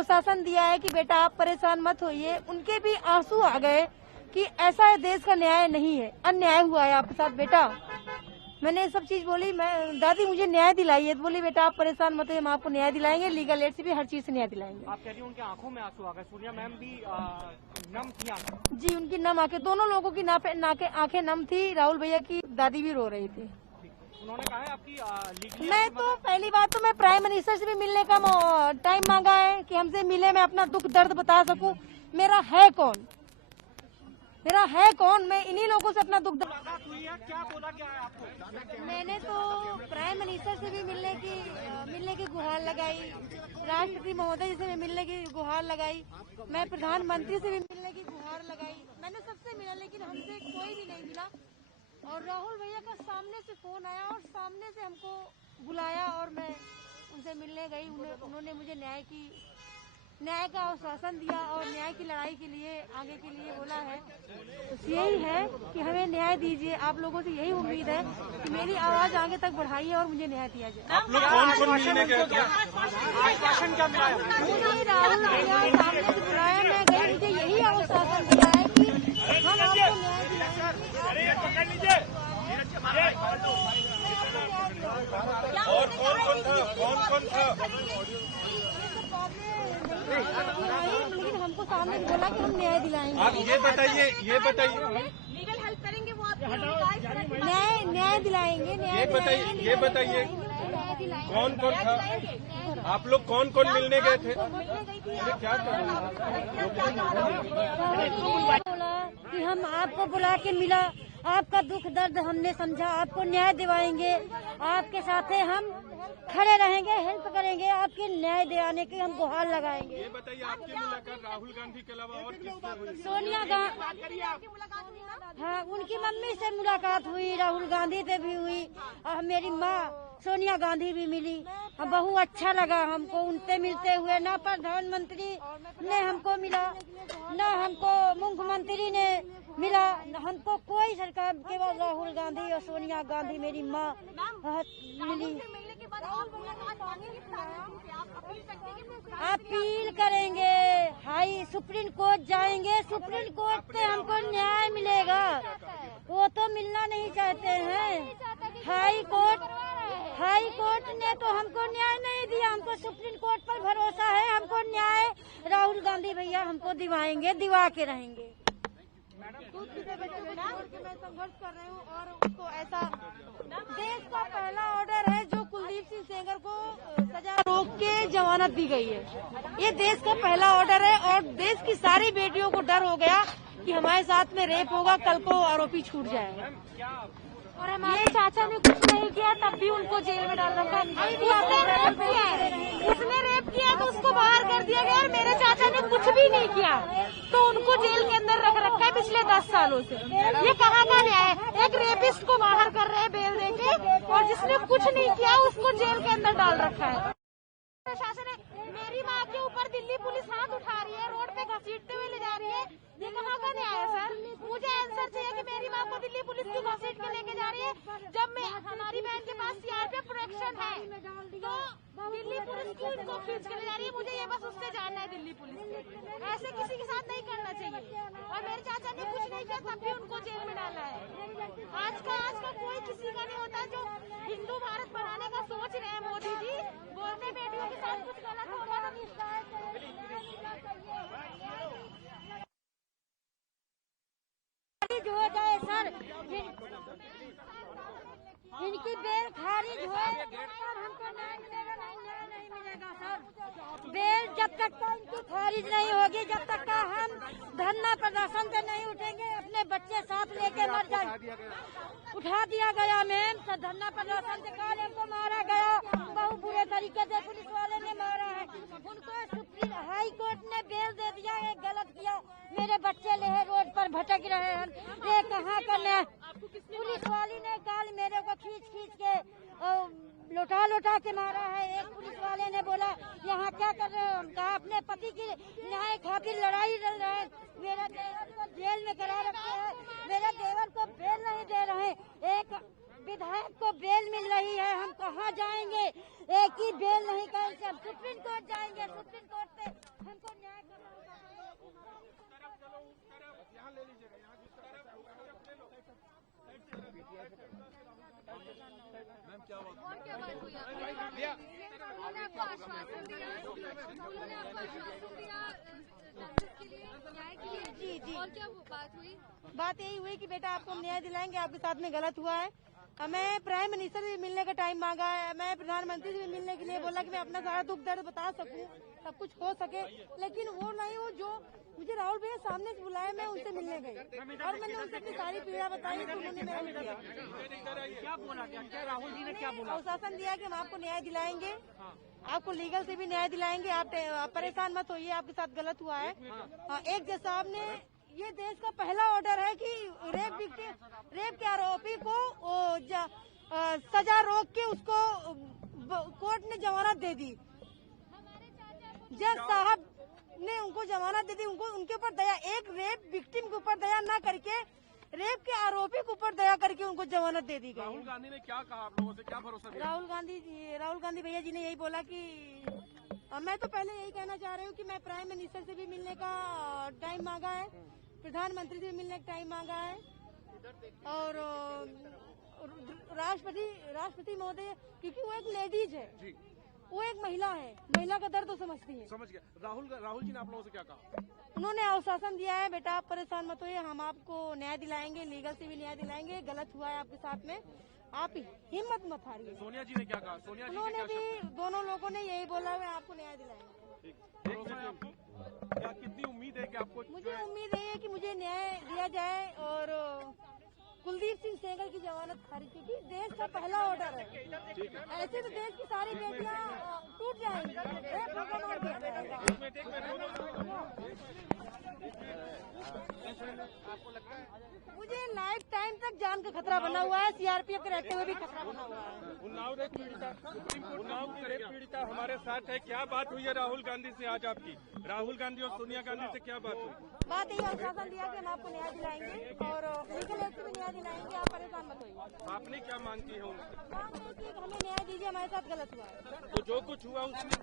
आश्वासन दिया है कि बेटा आप परेशान मत होइए, उनके भी आंसू आ गए कि ऐसा देश का न्याय नहीं है, अन्याय हुआ है आपके साथ बेटा। मैंने सब चीज बोली, मैं दादी मुझे न्याय दिलाइए, तो बोली बेटा आप परेशान मत होइए, हम आपको न्याय दिलाएंगे, लीगल एड से भी हर चीज से न्याय दिलाएंगे। आप कह रही हैं उनकी आंखों में आंसू आ गए, सोनिया मैम भी नम थी आंखें? जी उनकी नम आंखें, दोनों लोगों की आंखें नम थी, राहुल भैया की दादी भी रो रही थी। उन्होंने कहा है आपकी मैं तो पहली बात तो मैं प्राइम मिनिस्टर से भी मिलने का टाइम मांगा है कि हमसे मिले, मैं अपना दुख दर्द बता सकूं। मेरा है कौन, मैं इन्हीं लोगों से अपना दुख दर्द। क्या बोला क्या है आपको? मैंने तो प्राइम मिनिस्टर से भी मिलने की गुहार लगाई, राष्ट्रपति महोदय से भी मिलने की गुहार लगाई, मैं प्रधानमंत्री से भी मिलने की गुहार लगाई, मैंने सबसे मिला, लेकिन हमसे कोई भी नहीं मिला। और राहुल भैया का सामने से फोन आया और सामने से हमको बुलाया और मैं उनसे मिलने गई। उन्होंने मुझे न्याय का आश्वासन दिया और न्याय की लड़ाई के लिए आगे के लिए बोला है। तो यही है कि हमें न्याय दीजिए, आप लोगों से यही उम्मीद है कि मेरी आवाज आगे तक बढ़ाइए और मुझे न्याय दिया जाए। आप लोग कौन मिलने गए थे? आश्वासन क्या मिला? मुझे राहुल भैया सामने से बुलाया, मैं गई, मुझे यही आश्वासन दिया है कि हम आपको न्याय दिलाएंगे। और कौन था? लेकिन हमको सामने बोला कि हम न्याय दिलाएंगे। आप ये बताइए लीगल हेल्प करेंगे वो आपको न्याय दिलाएंगे। ये बताइए कौन था? आप लोग कौन मिलने गए थे? क्या बोला कि हम आपको बुला के मिला, आपका दुख दर्द हमने समझा, आपको न्याय दिलाएंगे, आपके साथ हम खड़े रहेंगे, हेल्प करेंगे, आपके न्याय दिलाने की हम गुहार लगाएंगे। ये बताइए आपकी मुलाकात राहुल गांधी के अलावा और किससे हुई? सोनिया गांधी, हाँ उनकी मम्मी से मुलाकात हुई, राहुल गांधी से भी हुई, और मेरी माँ सोनिया गांधी भी मिली। बहुत अच्छा लगा हमको उनसे मिलते हुए। ना प्रधानमंत्री ने हमको मिला, ना हमको मुख्यमंत्री ने मिला, हमको कोई सरकार, केवल राहुल गांधी और सोनिया गांधी मेरी माँ मिली। अपील करेंगे, हाई सुप्रीम कोर्ट जाएंगे, सुप्रीम कोर्ट से हमको न्याय मिलेगा, वो तो मिलना नहीं चाहते हैं। हाई कोर्ट ने तो हमको न्याय नहीं दिया, हमको सुप्रीम कोर्ट पर भरोसा है, हमको न्याय राहुल गांधी भैया हमको दिवाएंगे, दिवा के रहेंगे। मैं संघर्ष कर रही हूँ और उसको ऐसा देश का पहला ऑर्डर है जो कुलदीप सिंह सेंगर को सजा रोक के जमानत दी गई है। ये देश का पहला ऑर्डर है और देश की सारी बेटियों को डर हो गया कि हमारे साथ में रेप होगा, कल को आरोपी छूट जाएगा। और हमारे चाचा ने कुछ नहीं किया तब भी उनको जेल में डाल रखा। उसने रेप किया तो उसको बाहर कर दिया गया और मेरे चाचा ने कुछ भी नहीं किया तो उनको जेल के अंदर रख रखा है पिछले 10 सालों से। ये कहाँ का न्याय है? एक रेपिस्ट को बाहर कर रहे हैं बेल देके और जिसने कुछ नहीं किया उसको जेल के अंदर डाल रखा है। प्रशासन ने मेरी माँ के ऊपर दिल्ली पुलिस हाथ उठा रही है, रोड पे घसीटते हुए ले जा रही है। ये कहाँ का न्याय है सर? मुझे आंसर चाहिए कि मेरी माँ को दिल्ली पुलिस क्यों घसीट के लेके जा रही है जब हमारी बहन के पास सीआरपीएफ प्रोटेक्शन है, तो दिल्ली पुलिस क्यों इनको खींच के ले जा रही है? मुझे ये बस उससे जानना है दिल्ली पुलिस। ऐसे किसी के साथ नहीं करना चाहिए और मेरे चाचा ने कुछ नहीं किया तब भी उनको जेल में डाला है। आज का कोई किसी का नहीं होता जो हिंदू भारत बनाने का सोच रहे हैं मोदी जी, बोलते बेटियों के साथ कुछ गलत होगा तो हो जाए सर, इनकी बेल खारिज हो, हमको न्याय मिलेगा नहीं मिलेगा सर। बेल जब तक का इनकी खारिज नहीं होगी, जब तक का हम धरना प्रदर्शन से नहीं उठेंगे, अपने बच्चे साथ लेके मर जाए। उठा दिया गया मैम, धरना प्रदर्शन से कल हमको मारा गया, बहुत बुरे तरीके से पुलिस वाले ने मारा है। उनको सुप्रीम हाई कोर्ट ने बेल दे दिया है, गलत किया। मेरे बच्चे ले रोड पर भटक रहे हैं, ये कहाँ का पुलिस वाली ने गाल मेरे को खींच के लौटा के मारा है। एक पुलिस वाले ने बोला यहाँ क्या कर रहे हो? कहा अपने पति की न्याय खातिर लड़ाई लड़ रहे हैं। मेरा देवर को जेल में करा रखे हैं, मेरे देवर को बेल नहीं दे रहे। एक विधायक को बेल मिल रही है, हम कहाँ जाएंगे? एक ही बेल नहीं करेंगे, हम सुप्रीम कोर्ट जाएंगे, सुप्रीम कोर्ट से मैम क्या बात हुई? उन्होंने आपको आश्वासन दिया justice के लिए, न्याय के लिए? जी जी। और क्या बात हुई? बात यही हुई कि बेटा आपको हम न्याय दिलाएंगे, आपके साथ में गलत हुआ है। हमें प्राइम मिनिस्टर से भी मिलने का टाइम मांगा है, मैं प्रधानमंत्री से भी मिलने के लिए बोला कि मैं अपना सारा दुख दर्द बता सकूं, सब कुछ हो सके, लेकिन वो नहीं, वो जो मुझे राहुल भैया सामने से बुलाया, मैं उनसे मिलने गई और मैंने उनसे अपनी सारी पीड़ा बताई तो उन्होंने मेरा नहीं किया। क्या बोला, क्या राहुल जी ने क्या बोला? आश्वासन दिया कि हम आपको न्याय दिलाएंगे, आपको लीगल से भी न्याय दिलाएंगे, आप परेशान मत होइए, आपके साथ गलत हुआ है। एक जज साहब ने, ये देश का पहला ऑर्डर है कि रेप के आरोपी को सजा रोक के उसको कोर्ट ने जमानत दे दी। जज साहब ने उनको जमानत दे दी, उनको उनके ऊपर दया, एक रेप विक्टिम के ऊपर दया ना करके रेप के आरोपी के ऊपर दया करके उनको जमानत दे दी गई। राहुल गांधी ने क्या कहा आप लोगों से, क्या भरोसा दिया? राहुल गांधी भैया जी ने यही बोला कि मैं तो पहले यही कहना चाह रही हूँ कि मैं प्राइम मिनिस्टर से भी मिलने का टाइम मांगा है, प्रधानमंत्री से भी मिलने का टाइम मांगा है और राष्ट्रपति महोदय, क्योंकि वो एक लेडीज है जी, वो एक महिला है, महिला का दर्द तो समझती है। समझ गया। राहुल जी ने आप लोगों से क्या कहा? उन्होंने आश्वासन दिया है, बेटा आप परेशान मत होइए, हम आपको न्याय दिलाएंगे, लीगल से भी न्याय दिलाएंगे, गलत हुआ है आपके साथ में, आप हिम्मत मत हारिए। सोनिया जी ने क्या कहा? सोनिया जी उन्होंने भी, दोनों लोगों ने यही बोला है, आपको न्याय दिलाएंगे। भरोसा है आपको? क्या कितनी उम्मीद है कि आपको? मुझे उम्मीद है कि मुझे न्याय दिया जाए और कुलदीप सिंह सेंगर की जमानत खारिज, क्योंकि देश का पहला ऑर्डर है। ऐसे तो देश की सारी बेटियां टूट जाएंगी, रेप होगा और दिया जाएगा। मुझे लाइफ टाइम तक जान का खतरा बना हुआ है, सीआरपीएफ के रहते हुए भी खतरा बना हुआ है। उन्नाव रेप पीड़िता हमारे साथ है। क्या बात हुई है राहुल गांधी से आज आपकी? राहुल गांधी और सोनिया गांधी से क्या बात हुई? बात यही आश्वासन दिया कि हम आपको न्याय दिलाएंगे और लीगल एक्ट में न्याय दिलाएंगे, आप परेशान मत होइए। आपने क्या मांग की है उनसे? मांग है कि हमें न्याय दीजिए, हमारे साथ गलत हुआ है। तो जो कुछ हुआ उसमें